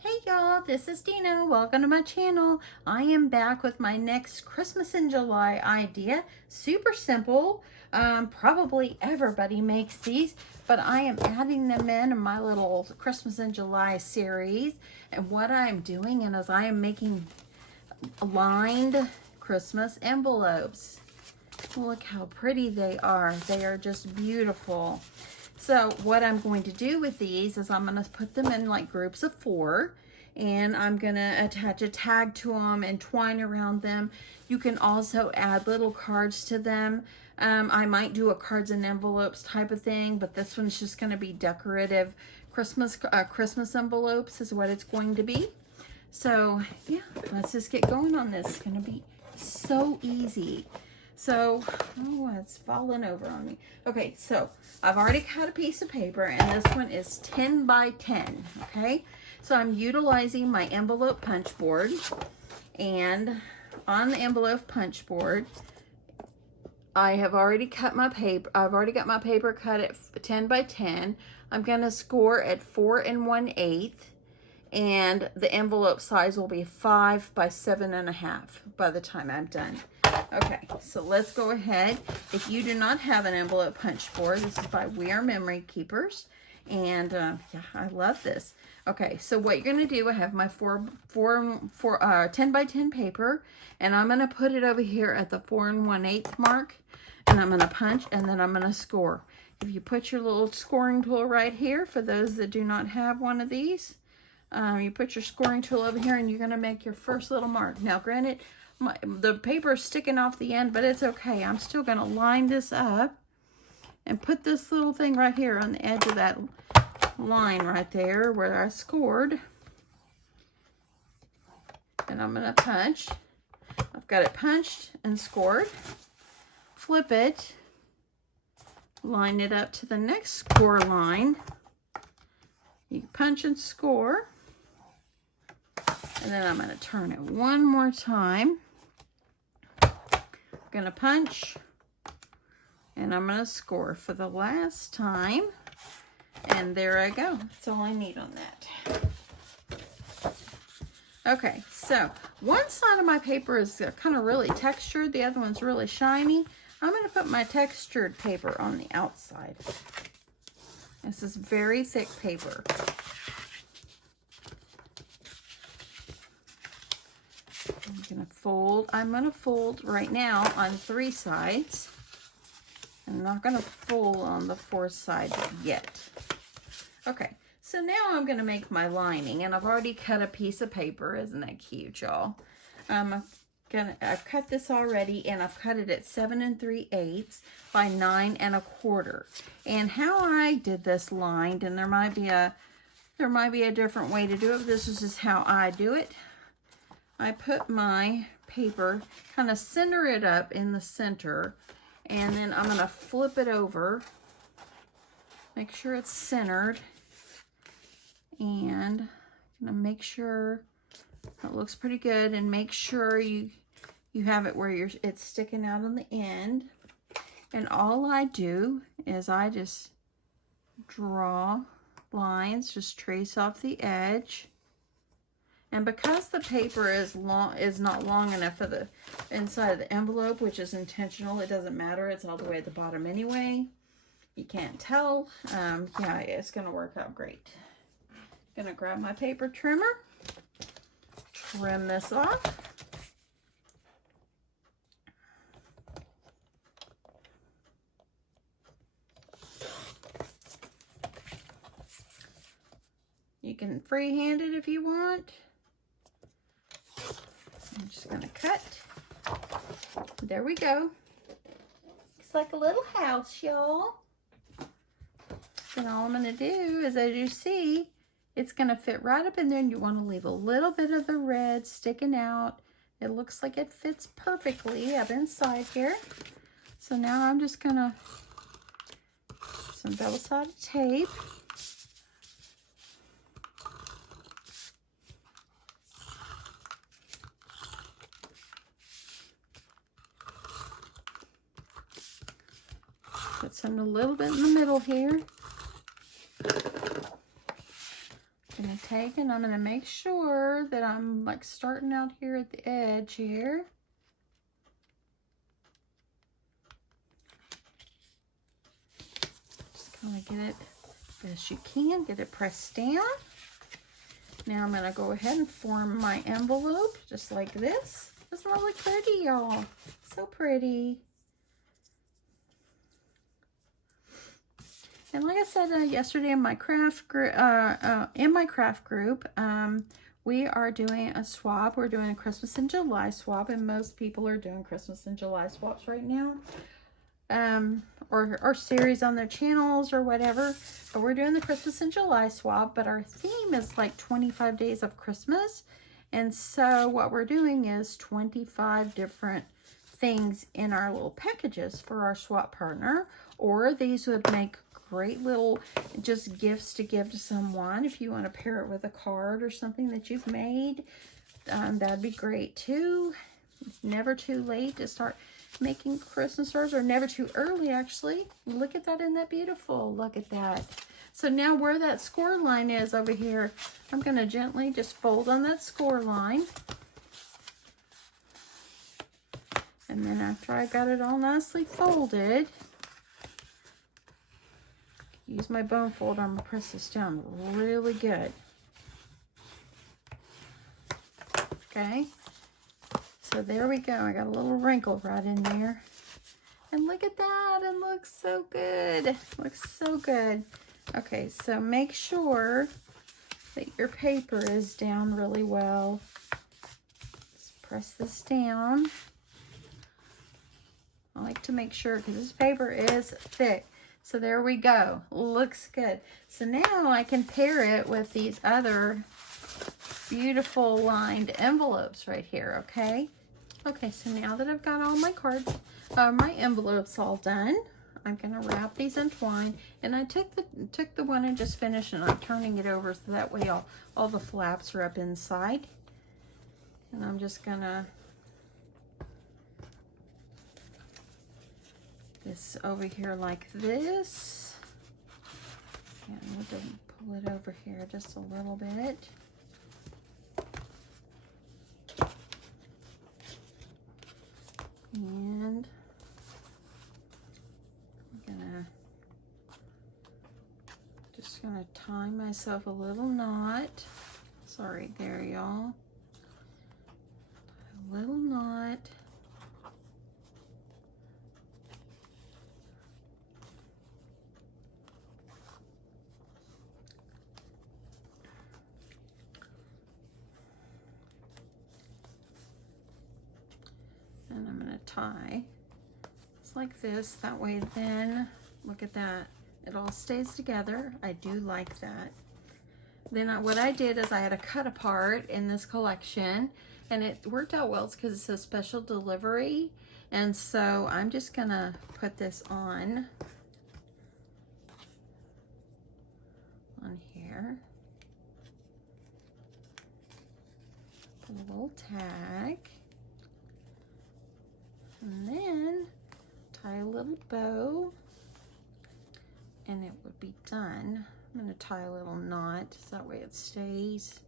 Hey y'all, this is Dina. Welcome to my channel. I am back with my next Christmas in July idea. Super simple. Probably everybody makes these, but I am adding them in my little Christmas in July series. And what I'm doing is I am making lined Christmas envelopes. Look how pretty they are. They are just beautiful. So what I'm going to do with these is I'm going to put them in like groups of 4, and I'm going to attach a tag to them and twine around them. You can also add little cards to them. I might do a cards and envelopes type of thing, but this one's just going to be decorative Christmas envelopes is what it's going to be. So yeah, let's just get going on this. It's going to be so easy. So, oh, it's falling over on me. Okay, so I've already cut a piece of paper, and this one is 10 by 10, okay? So I'm utilizing my envelope punch board, and on the envelope punch board, I have already cut my paper. I've already got my paper cut at 10 by 10. I'm gonna score at 4 1/8, and the envelope size will be 5 by 7.5 by the time I'm done. Okay, so let's go ahead. If you do not have an envelope punch board, this is by We Are Memory Keepers, and yeah, I love this. Okay, so what you're going to do, I have my 10 by 10 paper, and I'm going to put it over here at the 4 1/8 mark, and I'm going to punch, and then I'm going to score. If you put your little scoring tool right here, for those that do not have one of these, you put your scoring tool over here, and you're going to make your first little mark. Now, granted, the paper is sticking off the end, but it's okay. I'm still going to line this up and put this little thing right here on the edge of that line right there where I scored. And I'm going to punch. I've got it punched and scored. Flip it. Line it up to the next score line. You punch and score. And then I'm going to turn it one more time. I'm going to punch, and I'm going to score for the last time. And there I go. That's all I need on that. Okay, so one side of my paper is kind of really textured. The other one's really shiny. I'm going to put my textured paper on the outside. This is very thick paper. I'm gonna fold right now on 3 sides. I'm not gonna fold on the 4th side yet. Okay, so now I'm gonna make my lining, and I've already cut a piece of paper. Isn't that cute, y'all? I've cut this already, and I've cut it at 7 3/8 by 9 1/4. And how I did this lined, and there might be a different way to do it, but this is just how I do it. I put my paper, kind of center it up in the center, and then I'm going to flip it over, make sure it's centered, and I'm going to make sure it looks pretty good, and make sure you have it where it's sticking out on the end. And all I do is I just draw lines, just trace off the edge. And because the paper is not long enough for the inside of the envelope, which is intentional, it doesn't matter. It's all the way at the bottom anyway. You can't tell. Yeah, it's going to work out great. Going to grab my paper trimmer, trim this off. You can freehand it if you want. I'm just going to cut. There we go. Looks like a little house, y'all. And all I'm going to do is, as you see, it's going to fit right up in there, and you want to leave a little bit of the red sticking out. It looks like it fits perfectly up inside here. So now I'm just going to some double-sided tape. Put some a little bit in the middle here. I'm going going to take and I'm going to make sure that I'm like starting out here at the edge here. Just kind of get it as you can, get it pressed down. Now I'm going to go ahead and form my envelope just like this. It's really pretty, y'all. So pretty. And like I said yesterday in my craft group, we are doing a swap. We're doing a Christmas in July swap, and most people are doing Christmas in July swaps right now, or series on their channels or whatever. But we're doing the Christmas in July swap. But our theme is like 25 days of Christmas, and so what we're doing is 25 different things in our little packages for our swap partner, or these would make great little just gifts to give to someone if you want to pair it with a card or something that you've made. That'd be great too. It's never too late to start making Christmas cards, or never too early actually. Look at that, isn't that beautiful? Look at that. So now where that score line is over here, I'm going to gently just fold on that score line. And then after I got it all nicely folded, use my bone folder. I'm going to press this down really good. Okay. So there we go. I got a little wrinkle right in there. And look at that. It looks so good. It looks so good. Okay, so make sure that your paper is down really well. Just press this down. I like to make sure because this paper is thick. So there we go. Looks good. So now I can pair it with these other beautiful lined envelopes right here, okay? Okay, so now that I've got all my cards, my envelopes all done, I'm gonna wrap these in twine. And I took the one and just finished, and I'm turning it over so that way all the flaps are up inside. And I'm just gonna this over here like this. And we'll pull it over here just a little bit. And I'm just gonna tie myself a little knot. Sorry there, y'all. A little knot. And I'm gonna tie just like this. That way then, look at that. It all stays together. I do like that. Then what I did is I had a cut apart in this collection, and it worked out well because it's a special delivery. And so I'm just gonna put this on here. Put a little tag. And then tie a little bow, and it would be done. I'm going to tie a little knot so that way it stays.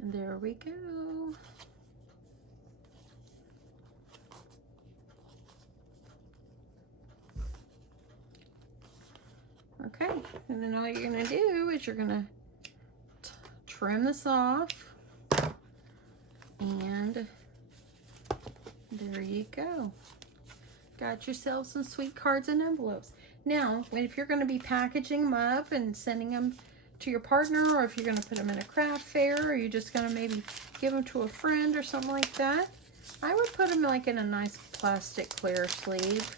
And there we go. Okay, and then all you're gonna do is you're gonna trim this off, and there you go. Got yourself some sweet cards and envelopes. Now, if you're gonna be packaging them up and sending them to your partner, or if you're gonna put them in a craft fair, or you're just gonna maybe give them to a friend or something like that, I would put them like in a nice plastic clear sleeve.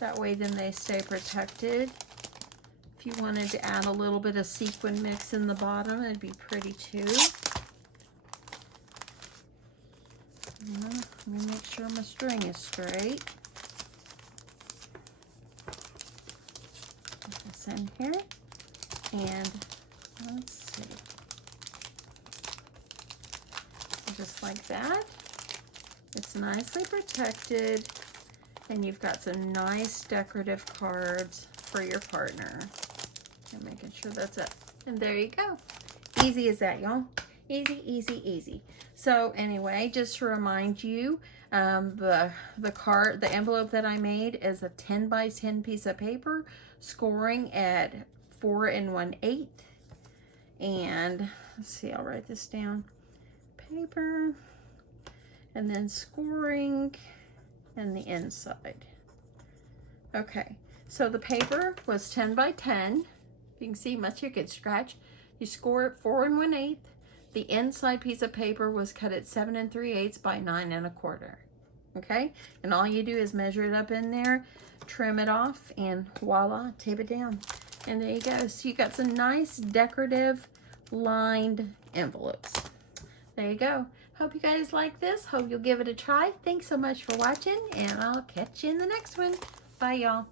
That way then they stay protected. If you wanted to add a little bit of sequin mix in the bottom, it'd be pretty too. Let me make sure my string is straight. Put this in here, and let's see. Just like that. It's nicely protected, and you've got some nice decorative cards for your partner. And making sure that's it. And there you go. Easy as that, y'all. Easy, easy, easy. So anyway, just to remind you, the envelope that I made is a 10 by 10 piece of paper, scoring at 4 1/8. And let's see, I'll write this down. Paper, and then scoring, and the inside. Okay, so the paper was 10 by 10. You can see much you could scratch. You score it 4 1/8. The inside piece of paper was cut at 7 3/8 by 9 1/4. Okay, and all you do is measure it up in there, trim it off, and voila, tape it down. And there you go. So you got some nice decorative lined envelopes. There you go. Hope you guys like this. Hope you'll give it a try. Thanks so much for watching, and I'll catch you in the next one. Bye, y'all.